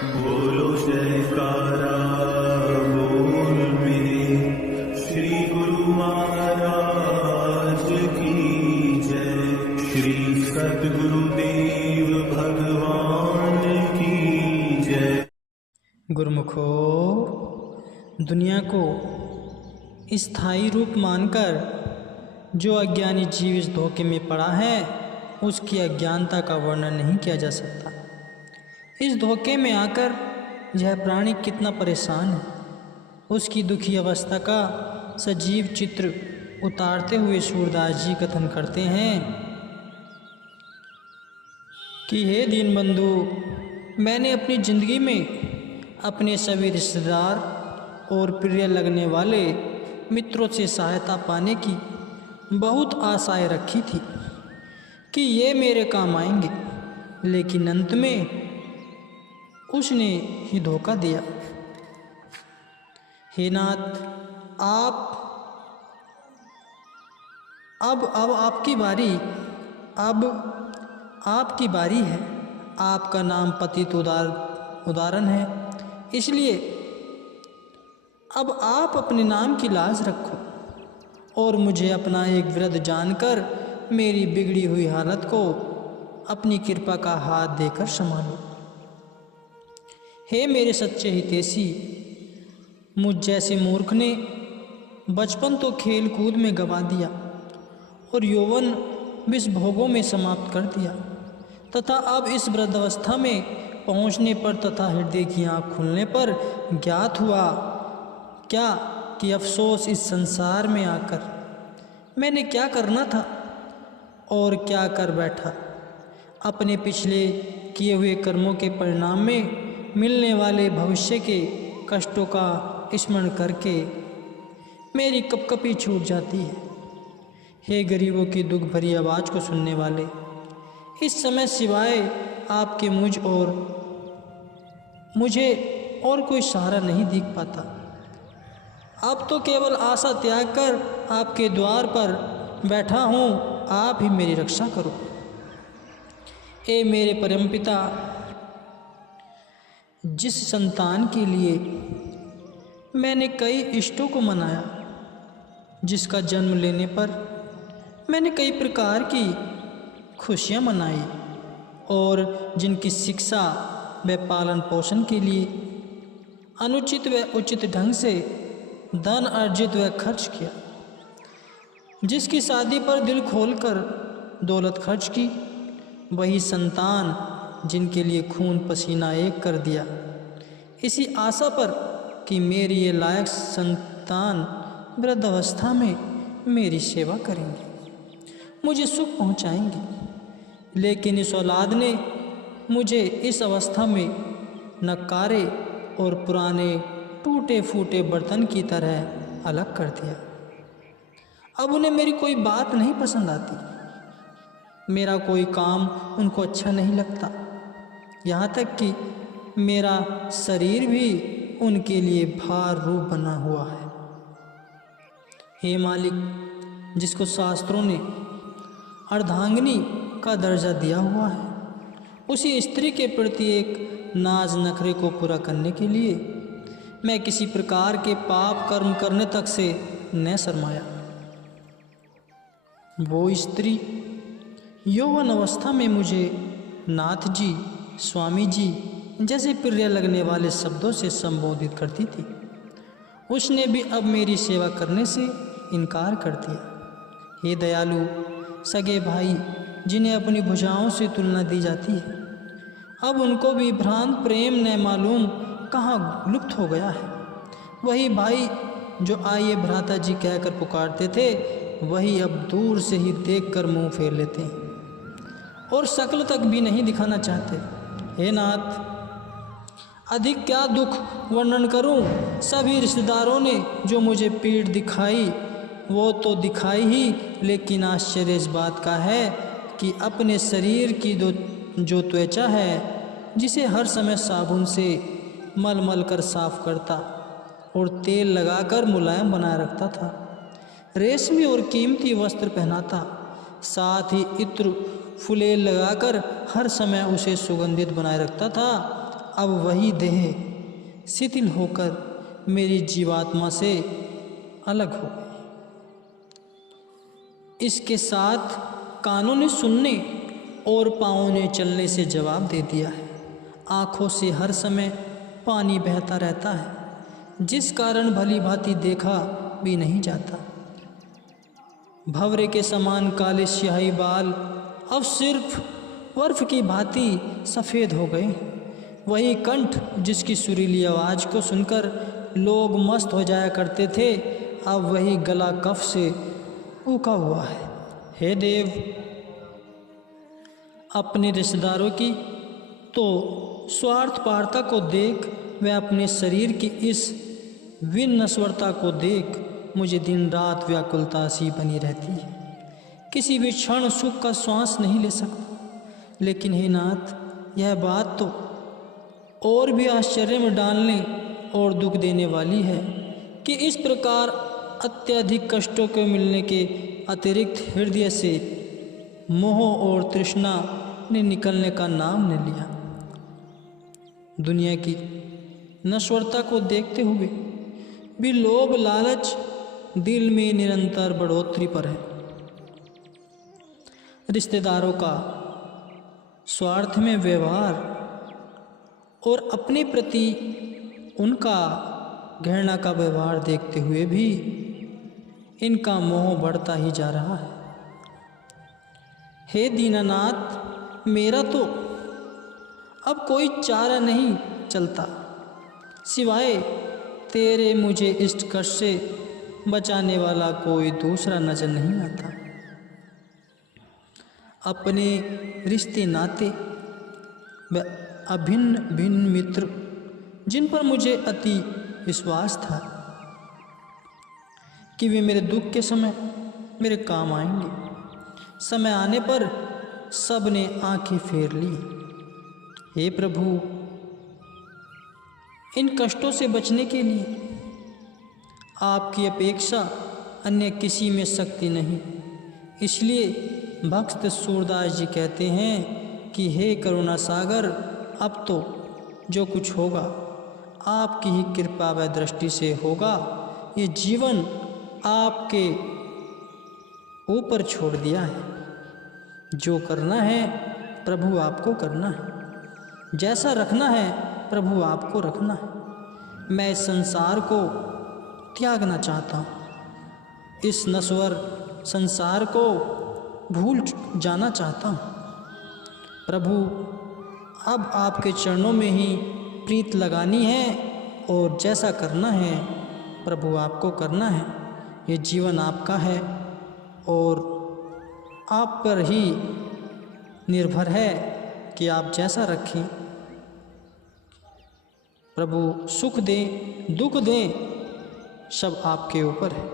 बोलो जयकारा बोल मेरे श्री गुरु महाराज की जय। श्री सद्गुरुदेव भगवान की जय। गुरुमुखो, दुनिया को स्थायी रूप मानकर जो अज्ञानी जीव इस धोखे में पड़ा है, उसकी अज्ञानता का वर्णन नहीं किया जा सकता। इस धोखे में आकर यह प्राणी कितना परेशान है, उसकी दुखी अवस्था का सजीव चित्र उतारते हुए सूरदास जी कथन करते हैं कि हे दीनबंधु, मैंने अपनी जिंदगी में अपने सभी रिश्तेदार और प्रिय लगने वाले मित्रों से सहायता पाने की बहुत आशाएं रखी थी कि ये मेरे काम आएंगे, लेकिन अंत में उसने ही धोखा दिया। हे नाथ, अब आपकी बारी, अब आपकी बारी है। आपका नाम पतित उदाहरण है, इसलिए अब आप अपने नाम की लाज रखो और मुझे अपना एक वृद्ध जानकर मेरी बिगड़ी हुई हालत को अपनी कृपा का हाथ देकर संभालो। हे मेरे सच्चे हितैषी, मुझ जैसे मूर्ख ने बचपन तो खेल कूद में गवा दिया और यौवन विष भोगों में समाप्त कर दिया, तथा अब इस वृद्धावस्था में पहुंचने पर तथा हृदय की आँख खुलने पर ज्ञात हुआ क्या कि अफसोस इस संसार में आकर मैंने क्या करना था और क्या कर बैठा। अपने पिछले किए हुए कर्मों के परिणाम में मिलने वाले भविष्य के कष्टों का स्मरण करके मेरी कपकपी छूट जाती है। हे गरीबों की दुख भरी आवाज़ को सुनने वाले, इस समय सिवाय आपके मुझे और कोई सहारा नहीं दिख पाता। अब तो केवल आशा त्याग कर आपके द्वार पर बैठा हूँ, आप ही मेरी रक्षा करो। ए मेरे परमपिता, जिस संतान के लिए मैंने कई इष्टों को मनाया, जिसका जन्म लेने पर मैंने कई प्रकार की खुशियाँ मनाई और जिनकी शिक्षा व पालन पोषण के लिए अनुचित व उचित ढंग से धन अर्जित व खर्च किया, जिसकी शादी पर दिल खोलकर दौलत खर्च की, वही संतान जिनके लिए खून पसीना एक कर दिया, इसी आशा पर कि मेरी ये लायक संतान वृद्धावस्था में मेरी सेवा करेंगे, मुझे सुख पहुंचाएंगे। लेकिन इस औलाद ने मुझे इस अवस्था में नकारे और पुराने टूटे फूटे बर्तन की तरह अलग कर दिया। अब उन्हें मेरी कोई बात नहीं पसंद आती, मेरा कोई काम उनको अच्छा नहीं लगता, यहाँ तक कि मेरा शरीर भी उनके लिए भार रूप बना हुआ है। हे मालिक, जिसको शास्त्रों ने अर्धांगिनी का दर्जा दिया हुआ है, उसी स्त्री के प्रति एक नाज नखरे को पूरा करने के लिए मैं किसी प्रकार के पाप कर्म करने तक से न शर्माया। वो स्त्री यौवन अवस्था में मुझे नाथ जी, स्वामी जी जैसे प्रिय लगने वाले शब्दों से संबोधित करती थी। उसने भी अब मेरी सेवा करने से इनकार कर दिया। हे दयालु सगे भाई, जिन्हें अपनी भुजाओं से तुलना दी जाती है, अब उनको भी भ्रांत प्रेम न मालूम कहाँ लुप्त हो गया है। वही भाई जो आइए भ्राता जी कहकर पुकारते थे, वही अब दूर से ही देखकर मुंह फेर लेते हैं और शक्ल तक भी नहीं दिखाना चाहते। हे नाथ, अधिक क्या दुख वर्णन करूं। सभी रिश्तेदारों ने जो मुझे पीड़ दिखाई वो तो दिखाई ही, लेकिन आश्चर्य इस बात का है कि अपने शरीर की जो त्वचा है, जिसे हर समय साबुन से मल मल कर साफ करता और तेल लगाकर मुलायम बनाए रखता था, रेशमी और कीमती वस्त्र पहनाता, साथ ही इत्र फुलेल लगाकर हर समय उसे सुगंधित बनाए रखता था, अब वही देह शिथिल होकर मेरी जीवात्मा से अलग हो गई। इसके साथ कानों ने सुनने और पाँवों ने चलने से जवाब दे दिया है। आँखों से हर समय पानी बहता रहता है, जिस कारण भली भांति देखा भी नहीं जाता। भंवरे के समान काले स्याही बाल अब सिर्फ बर्फ की भांति सफ़ेद हो गए। वही कंठ जिसकी सुरीली आवाज़ को सुनकर लोग मस्त हो जाया करते थे, अब वही गला कफ से ऊका हुआ है। हे देव, अपने रिश्तेदारों की तो स्वार्थपरता को देख व अपने शरीर की इस विनश्वरता को देख मुझे दिन रात व्याकुलता सी बनी रहती है। किसी भी क्षण सुख का श्वास नहीं ले सकता। लेकिन हे नाथ, यह बात तो और भी आश्चर्य में डालने और दुख देने वाली है कि इस प्रकार अत्यधिक कष्टों को मिलने के अतिरिक्त हृदय से मोह और तृष्णा ने निकलने का नाम न लिया। दुनिया की नश्वरता को देखते हुए भी लोभ लालच दिल में निरंतर बढ़ोतरी पर है। रिश्तेदारों का स्वार्थ में व्यवहार और अपने प्रति उनका घृणा का व्यवहार देखते हुए भी इनका मोह बढ़ता ही जा रहा है। हे दीनानाथ, मेरा तो अब कोई चारा नहीं चलता, सिवाय तेरे मुझे इष्ट कष्ट से बचाने वाला कोई दूसरा नजर नहीं आता। अपने रिश्ते नाते व अभिन्न भिन्न मित्र जिन पर मुझे अति विश्वास था कि वे मेरे दुख के समय मेरे काम आएंगे, समय आने पर सब ने आंखें फेर ली। हे प्रभु, इन कष्टों से बचने के लिए आपकी अपेक्षा अन्य किसी में शक्ति नहीं। इसलिए भक्त सूरदास जी कहते हैं कि हे करुणा सागर, अब तो जो कुछ होगा आपकी ही कृपा व दृष्टि से होगा। ये जीवन आपके ऊपर छोड़ दिया है। जो करना है प्रभु आपको करना है, जैसा रखना है प्रभु आपको रखना है। मैं इस संसार को त्यागना चाहता हूँ, इस नश्वर संसार को भूल जाना चाहता हूँ। प्रभु, अब आपके चरणों में ही प्रीत लगानी है और जैसा करना है प्रभु आपको करना है। ये जीवन आपका है और आप पर ही निर्भर है कि आप जैसा रखें। प्रभु सुख दें दुख दें, सब आपके ऊपर है।